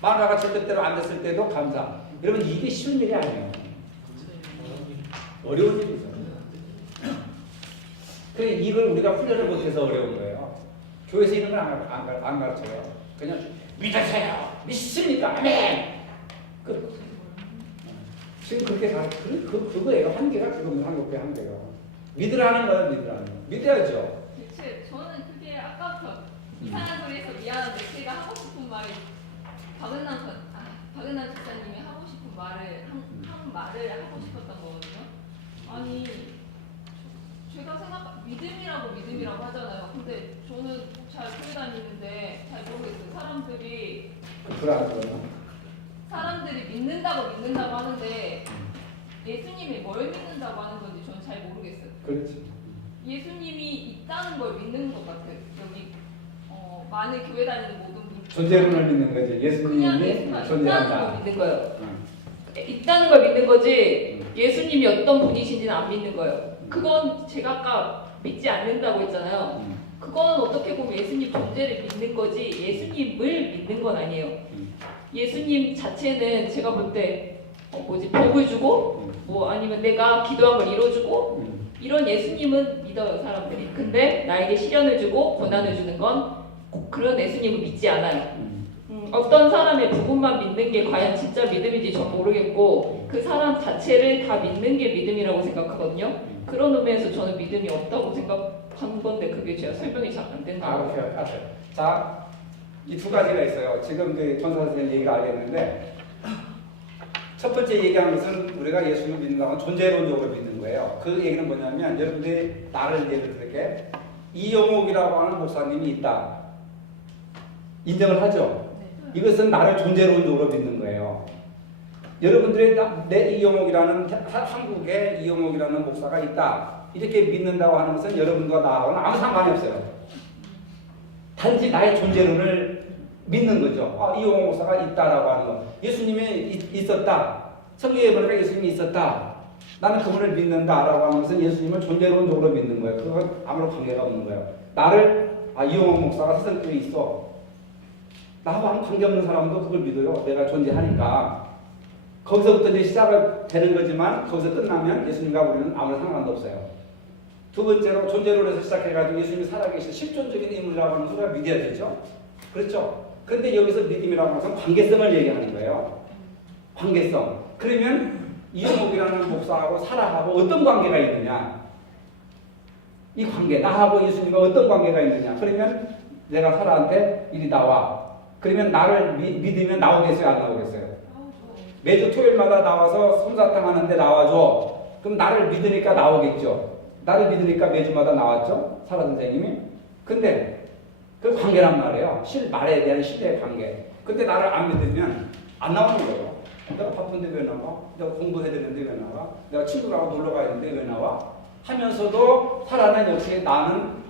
마누라가 제 뜻대로 안 됐을 때도 감사. 여러분 이게 쉬운 일이 아니에요. 어려운 일이죠. 그래 이걸 우리가 훈련을 못해서 어려운 거예요. 교회에서 이런 걸 안 가르쳐요. 그냥 믿으세요. 믿습니까? 아멘. 지금 그렇게 그거예요. 한계가 그겁니다. 한국교회 한계가. 믿으라는 거예요. 믿으라는 거. 믿어야죠. 대체 저는 그게 아까부터 이상한 소리 해서 미안한데 제가 하고 싶은 말이 박은남 집사님이 하고 싶은 말을 한 말을 하고 싶었던 거거든요. 아니 제가 믿음이라고 하잖아요. 근데 저는 잘 교회 다니는데 잘 모르겠어요. 사람들이 믿는다고 하는데 예수님이 뭘 믿는다고 하는 건지 저는 잘 모르겠어요. 그렇지. 예수님이 있다는 걸 믿는 것 같아요. 여기 많은 교회 다니는 모든 분들 존재론을 믿는 거지. 예수님이 존재한다. 있다는 걸 믿는 거예요. 있다는 걸 믿는 거지 예수님이 어떤 분이신지는 안 믿는 거예요. 그건 제가 아까 믿지 않는다고 했잖아요. 그건 어떻게 보면 예수님 존재를 믿는 거지 예수님을 믿는 건 아니에요. 예수님 자체는 제가 볼 때 복을 주고 뭐 아니면 내가 기도한 걸 이뤄주고 이런 예수님은 믿어요 사람들이. 근데 나에게 시련을 주고 고난을 주는 건 그런 예수님은 믿지 않아요. 어떤 사람의 부분만 믿는 게 과연 진짜 믿음인지 전 모르겠고 그 사람 자체를 다 믿는 게 믿음이라고 생각하거든요. 그런 의미에서 저는 믿음이 없다고 생각한 건데 그게 제가 설명이 잘 안 된다고. 자, 이 두 가지가 있어요. 지금 권사 선생님 얘기가 알겠는데 첫 번째 얘기하는 것은 우리가 예수를 믿는다고 존재론적으로 믿는 거예요. 그 얘기는 뭐냐면 여러분들이 나를 예를 들게 이영옥이라고 하는 목사님이 있다. 인정을 하죠. 이것은 나를 존재론적으로 믿는 거예요. 여러분들의 내 이용옥이라는 한국에 이용옥이라는 목사가 있다 이렇게 믿는다고 하는 것은 여러분과 나하고는 아무 상관이 없어요. 단지 나의 존재론을 믿는 거죠. 아, 이용옥 목사가 있다라고 하는 거. 예수님이 있었다. 성경에 보니까 예수님이 있었다. 나는 그분을 믿는다라고 하는 것은 예수님을 존재론적으로 믿는 거예요. 그건 아무런 관계가 없는 거예요. 나를 이용옥 목사가 세상에 있어. 나하고 아무 관계없는 사람도 그걸 믿어요. 내가 존재하니까. 거기서부터 이제 시작을 되는 거지만 거기서 끝나면 예수님과 우리는 아무런 상관도 없어요. 두 번째로 존재론에서 시작해가지고 예수님이 살아계신 실존적인 인물이라고 하는 것을 믿어야 되죠. 그렇죠? 그런데 여기서 믿음이라고 하는 것은 관계성을 얘기하는 거예요. 관계성. 그러면 이용옥이라는 목사하고 사라하고 어떤 관계가 있느냐? 이 관계, 나하고 예수님과 어떤 관계가 있느냐? 그러면 내가 사라한테 이리 나와. 그러면 나를 믿으면 나오겠어요? 안 나오겠어요? 매주 토요일마다 나와서 솜사탕 하는데 나와줘. 그럼 나를 믿으니까 나오겠죠. 나를 믿으니까 매주마다 나왔죠. 사라 선생님이. 근데 그 관계란 말이에요. 말에 대한 신뢰의 관계. 근데 나를 안 믿으면 안 나오는 거예요. 내가 바쁜데 왜 나와? 내가 공부해야 되는데 왜 나와? 내가 친구라고 놀러 가야 되는데 왜 나와? 하면서도 사라는 역시 나는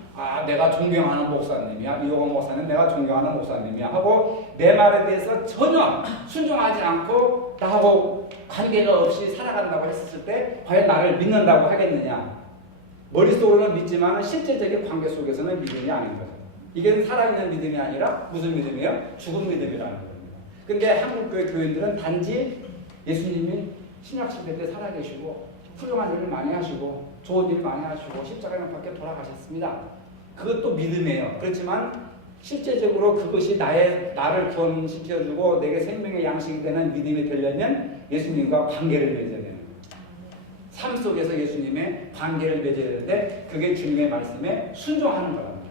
내가 존경하는 목사님이야. 이용옥 목사는 내가 존경하는 목사님이야. 하고 내 말에 대해서 전혀 순종하지 않고 나하고 관계가 없이 살아간다고 했을 때 과연 나를 믿는다고 하겠느냐? 머릿속으로는 믿지만 실제적인 관계 속에서는 믿음이 아닌 거죠. 이게 살아있는 믿음이 아니라 무슨 믿음이에요? 죽은 믿음이라는 겁니다. 근데 한국교회 교인들은 단지 예수님이 신약시대 때 살아계시고 훌륭한 일을 많이 하시고 좋은 일 많이 하시고 십자가에 못 박혀 돌아가셨습니다. 그것도 믿음이에요. 그렇지만 실제적으로 그것이 나를 변시켜주고 내게 생명의 양식이 되는 믿음이 되려면 예수님과 관계를 맺어야 되는 거예요. 삶 속에서 예수님의 관계를 맺어야 되는데 그게 주님의 말씀에 순종하는 거랍니다.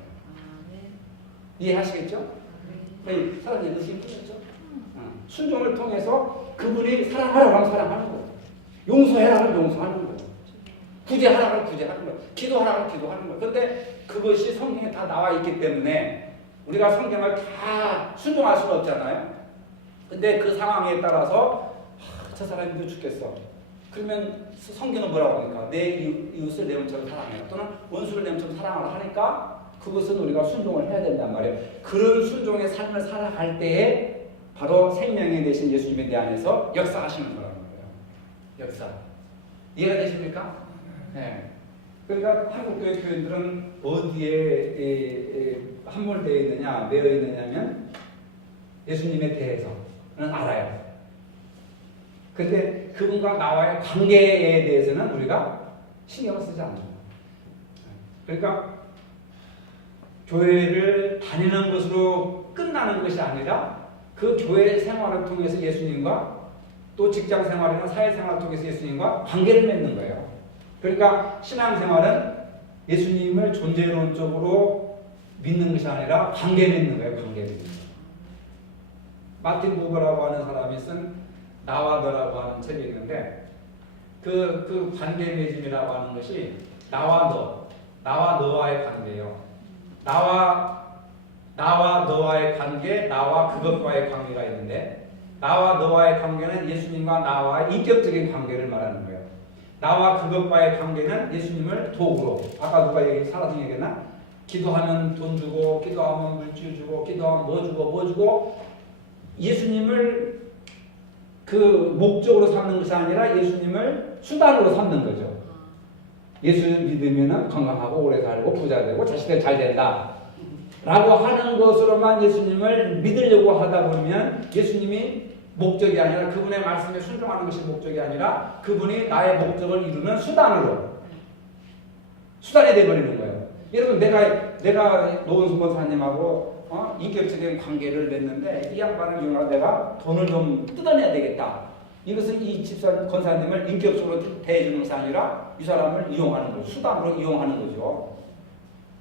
이해하시겠죠? 사람들이 의심이 풀렸죠? 순종을 통해서 그분이 사랑하라고 하면 사랑하는 거예요. 용서해라고 하면 용서하는 거예요. 구제하라고 하면 구제하는 거예요. 기도하라고 하면 기도하는 거예요. 그런데 그것이 성경에 다 나와 있기 때문에 우리가 성경을 다 순종할 수는 없잖아요. 근데 그 상황에 따라서 저 사람이 또 죽겠어. 그러면 성경은 뭐라고 하니까 내 이웃을 내 몸처럼 사랑해라. 또는 원수를 내 몸처럼 사랑하라 하니까 그것은 우리가 순종을 해야 된단 말이에요. 그런 순종의 삶을 살아갈 때에 바로 생명이 되신 예수님이 내 안에서 역사하시는 거라는 거예요. 역사. 이해가 되십니까? 네. 그러니까 한국교회 교인들은 어디에 함몰되어 있느냐, 매여 있느냐면 예수님에 대해서는 알아요. 근데 그분과 나와의 관계에 대해서는 우리가 신경을 쓰지 않아요. 그러니까 교회를 다니는 것으로 끝나는 것이 아니라 그 교회 생활을 통해서 예수님과 또 직장 생활이나 사회 생활을 통해서 예수님과 관계를 맺는 거예요. 그러니까 신앙생활은 예수님을 존재론적으로 믿는 것이 아니라 관계 맺는 거예요. 관계 맺는 거예요. 마틴 부버라고 하는 사람이 쓴 나와 너라고 하는 책이 있는데 그 관계 맺음이라고 하는 것이 나와 너와의 관계예요. 나와 너와의 관계, 나와 그것과의 관계가 있는데 나와 너와의 관계는 예수님과 나와의 인격적인 관계를 말하는 거예요. 나와 그것과의 관계는 예수님을 도구로, 아까 누가 사라진 얘기했나? 기도하면 돈 주고, 기도하면 물질 주고, 기도하면 뭐 주고 예수님을 그 목적으로 삼는 것이 아니라 예수님을 수단으로 삼는 거죠. 예수를 믿으면 건강하고 오래 살고 부자 되고 자식들 잘 된다 라고 하는 것으로만 예수님을 믿으려고 하다 보면 예수님이 목적이 아니라 그분의 말씀에 순종하는 것이 목적이 아니라 그분이 나의 목적을 이루는 수단이 되어버리는 거예요. 여러분 내가 노은수 권사님하고 인격적인 관계를 맺는데 이 양반을 이용하고 내가 돈을 좀 뜯어내야 되겠다. 이것은 이 집사 권사님을 인격적으로 대해주는 것이 아니라 이 사람을 이용하는 거죠. 수단으로 이용하는 거죠.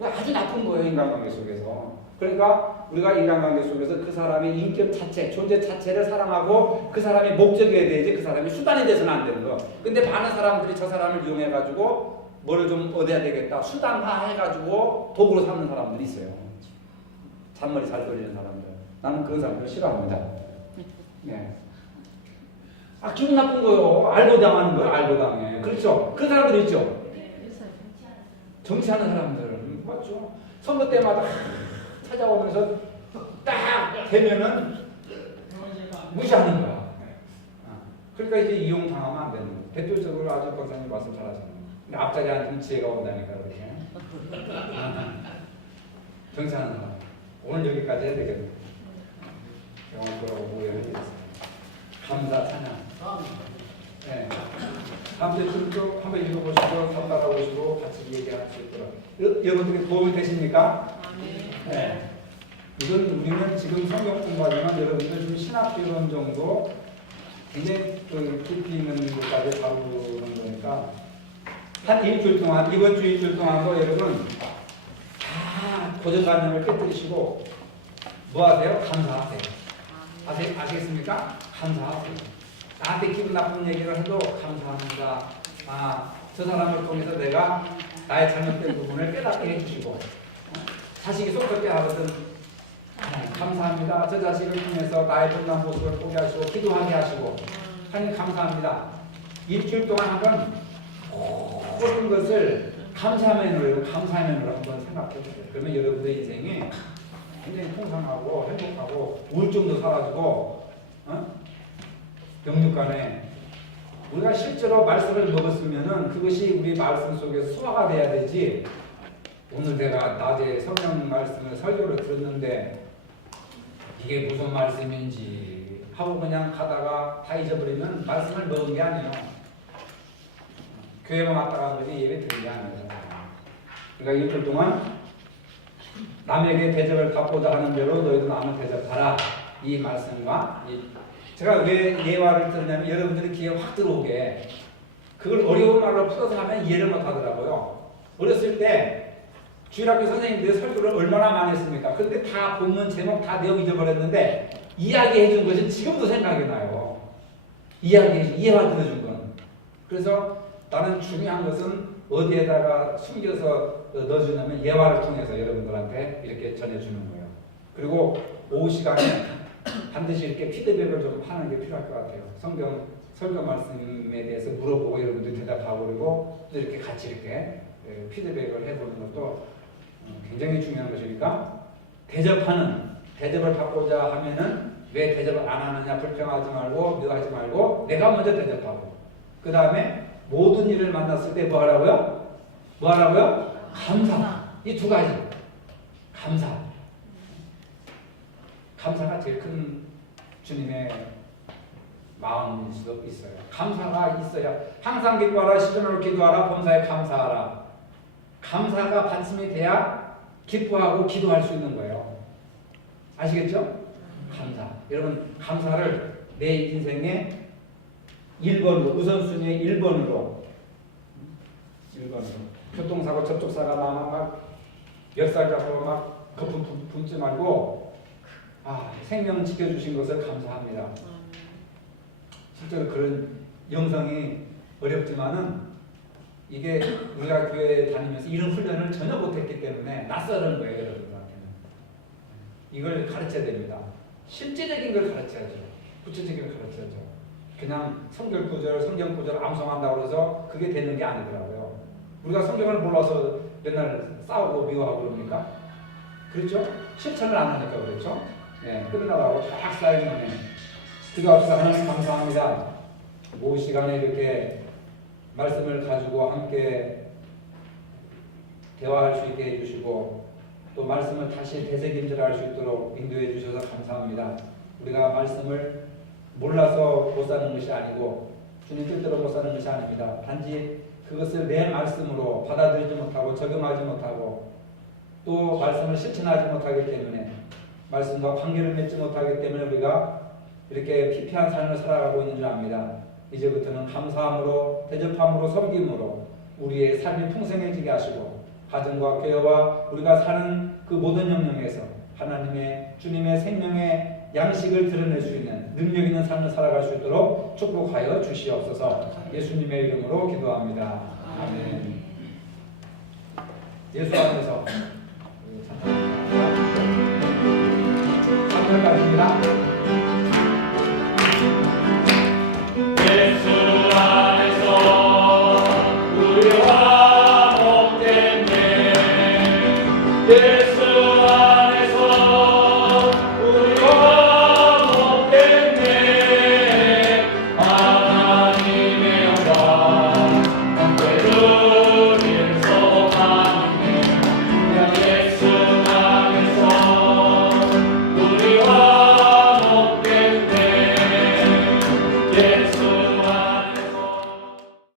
아주 나쁜 거예요. 인간관계 속에서. 그러니까 우리가 인간관계 속에서 그 사람의 인격 자체, 존재 자체를 사랑하고 그 사람이 목적이어야 되지 그 사람이 수단이 돼서는 안 되는 거. 근데 많은 사람들이 저 사람을 이용해가지고 뭐를 좀 얻어야 되겠다. 수단화 해가지고 도구로 삼는 사람들이 있어요. 잔머리 잘 돌리는 사람들. 나는 그런 사람들 싫어합니다. 네. 기분 나쁜 거요. 알고 당하는 거요. 알고 당해. 그렇죠? 그런 사람들 있죠? 정치하는 사람들. 맞죠? 선거 때마다 찾아오면서 딱 되면은 무시하는 거야. 그러니까 이제 이용당하면 안 되는 거야. 대표적으로 아주 권사님 말씀 잘하시는 거야. 앞자리에 앉으면 지혜가 온다니까 그렇게. 정치하는 사람. 오늘 여기까지 해야 되겠네. 영어 거라고 모여야 되겠습니다. 감사 찬양. 네. 다음 주에 또 한번 읽어보시고 답답하시고 같이 얘기할 수 있도록. 여러분들이 도움이 되십니까? 네. 이건 우리는 지금 성경 공부하지만 여러분들 좀 신학개론 정도 굉장히 깊이 있는 것까지 다루는 거니까 한 일주일 동안, 이번 주 일주일 동안도 여러분 다 고정관념을 깨뜨리시고 뭐 하세요? 감사하세요. 아시겠습니까? 감사하세요. 나한테 기분 나쁜 얘기를 해도 감사합니다. 저 사람을 통해서 내가 나의 잘못된 부분을 깨닫게 해주시고 자식이 속썩게 하거든 감사합니다. 저 자식을 통해서 나의 못난 모습을 보게 하시고 기도하게 하시고 하나님 감사합니다. 일주일 동안 한번 모든 것을 감사면으로 한번 생각해 보세요. 그러면 여러분의 인생이 굉장히 풍성하고 행복하고 우울증도 사라지고 영육간에 우리가 실제로 말씀을 먹었으면은 그것이 우리 말씀 속에서 소화가 돼야 되지. 오늘 내가 낮에 성령 말씀을 설교를 들었는데 이게 무슨 말씀인지 하고 그냥 가다가 다 잊어버리면 말씀을 먹은 게 아니에요. 교회만 왔다 간 거지 예배 드린 게 아니에요. 그러니까 일주일 동안 남에게 대접을 받고자 하는 대로 너희도 남을 대접하라. 이 말씀과 제가 왜 예화를 들냐면 여러분들이 귀에 확 들어오게 그걸 어려운 말로 풀어서 하면 이해를 못 하더라고요. 어렸을 때 주일학교 선생님들이 설교를 얼마나 많이 했습니까? 근데 다 본문 제목 다 내용 잊어버렸는데 이야기해 준 것이 지금도 생각이 나요. 예화 들어준 건. 그래서 나는 중요한 것은 어디에다가 숨겨서 넣어주냐면 예화를 통해서 여러분들한테 이렇게 전해주는 거예요. 그리고 오후 시간에 반드시 이렇게 피드백을 좀 하는 게 필요할 것 같아요. 성경 설교 말씀에 대해서 물어보고 여러분들이 대답하고 그리고 또 이렇게 같이 이렇게 피드백을 해보는 것도 굉장히 중요한 것이니까 대접을 받고자 하면은 왜 대접을 안 하느냐 불평하지 말고 미워하지 말고 내가 먼저 대접하고 그 다음에 모든 일을 만났을 때 뭐 하라고요? 감사. 이 두 가지. 감사가 제일 큰 주님의 마음일 수도 있어요. 감사가 있어야 항상 기뻐하라 시전으로 기도하라 범사에 감사하라. 감사가 받침이 돼야 기뻐하고 기도할 수 있는 거예요. 아시겠죠? 감사. 여러분 감사를 내 인생의 1번으로 우선순위의 1번으로 교통사고 접촉사가 나면 막 멱살 잡고 막 거품 품지 말고 생명 지켜주신 것을 감사합니다. 실제로 그런 영성이 어렵지만은 이게 우리가 교회 다니면서 이런 훈련을 전혀 못했기 때문에 낯설은 거예요, 여러분들한테는. 이걸 가르쳐야 됩니다. 실제적인 걸 가르쳐야죠. 구체적인 걸 가르쳐야죠. 그냥 성경 구절 암송한다고 해서 그게 되는 게 아니더라고요. 우리가 성경을 몰라서 맨날 싸우고 미워하고 그럽니까? 그렇죠? 실천을 안 하니까 그렇죠? 네, 끝나가고 쫙 쌓이면 기도합시다. 하나님 감사합니다. 오후 시간에 이렇게 말씀을 가지고 함께 대화할 수 있게 해주시고 또 말씀을 다시 되새김질할 수 있도록 인도해 주셔서 감사합니다. 우리가 말씀을 몰라서 못 사는 것이 아니고 주님 뜻대로 못 사는 것이 아닙니다. 단지 그것을 내 말씀으로 받아들이지 못하고 적용하지 못하고 또 말씀을 실천하지 못하기 때문에 말씀과 관계를 맺지 못하기 때문에 우리가 이렇게 피폐한 삶을 살아가고 있는 줄 압니다. 이제부터는 감사함으로 대접함으로 섬김으로 우리의 삶이 풍성해지게 하시고 가정과 교회와 우리가 사는 그 모든 영역에서 하나님의 주님의 생명의 양식을 드러낼 수 있는 능력 있는 삶을 살아갈 수 있도록 축복하여 주시옵소서. 예수님의 이름으로 기도합니다. 아멘. 예수 안에서 여기까지입니다.